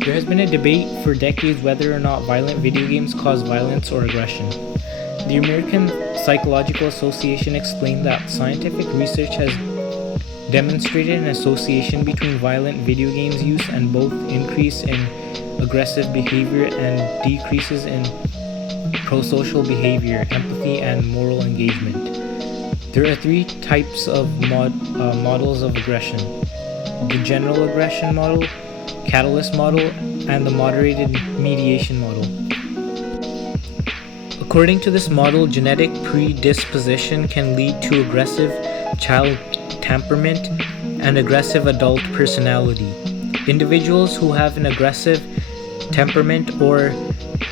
There has been a debate for decades whether or not violent video games cause violence or aggression. The American Psychological Association explained that scientific research has demonstrated an association between violent video games use and both increase in aggressive behavior and decreases in prosocial behavior, empathy, and moral engagement. There are three types of models of aggression: the general aggression model, catalyst model, and the moderated mediation model. According to this model, genetic predisposition can lead to aggressive child temperament and aggressive adult personality. Individuals who have an aggressive temperament or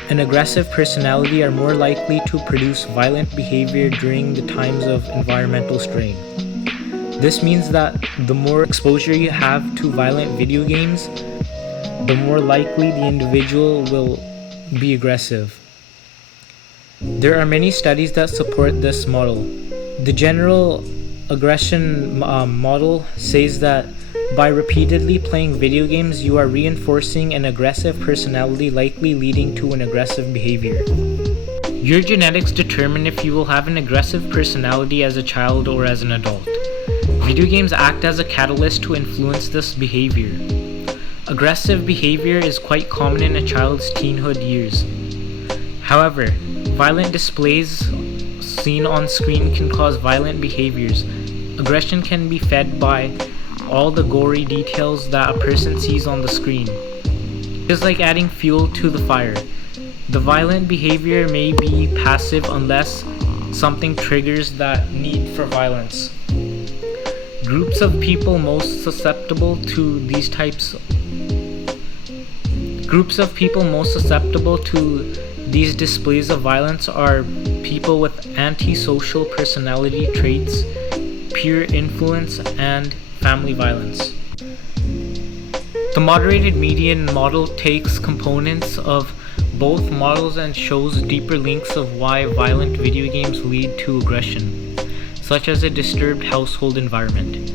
an aggressive personality are more likely to produce violent behavior during the times of environmental strain. This means that the more exposure you have to violent video games, the more likely the individual will be aggressive. There are many studies that support this model. The general aggression model says that by repeatedly playing video games, you are reinforcing an aggressive personality, likely leading to an aggressive behavior. Your genetics determine if you will have an aggressive personality as a child or as an adult. Video games act as a catalyst to influence this behavior. Aggressive behavior is quite common in a child's teenhood years. However, violent displays seen on screen can cause violent behaviors. Aggression can be fed by all the gory details that a person sees on the screen. It's like adding fuel to the fire. The violent behavior may be passive unless something triggers that need for violence. Groups of people most susceptible to these displays of violence are people with antisocial personality traits, peer influence, and family violence. The moderated median model takes components of both models and shows deeper links of why violent video games lead to aggression, such as a disturbed household environment.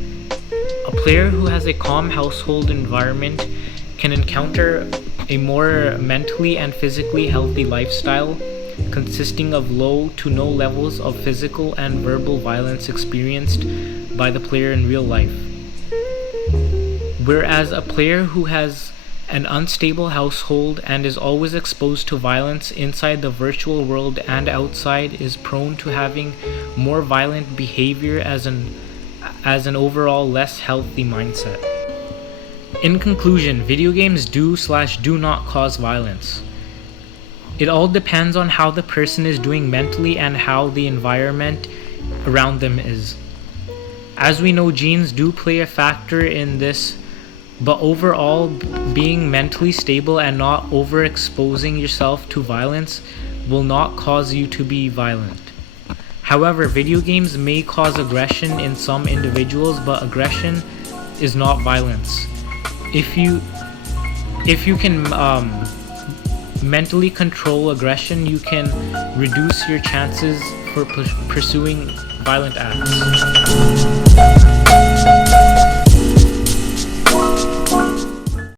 A player who has a calm household environment can encounter a more mentally and physically healthy lifestyle consisting of low to no levels of physical and verbal violence experienced by the player in real life. Whereas a player who has an unstable household and is always exposed to violence inside the virtual world and outside is prone to having more violent behavior as an overall less healthy mindset. In conclusion, video games do not cause violence. It all depends on how the person is doing mentally and how the environment around them is. As we know, genes do play a factor in this, but overall, being mentally stable and not overexposing yourself to violence will not cause you to be violent. However, video games may cause aggression in some individuals, but aggression is not violence. If you can mentally control aggression, you can reduce your chances for pursuing violent acts.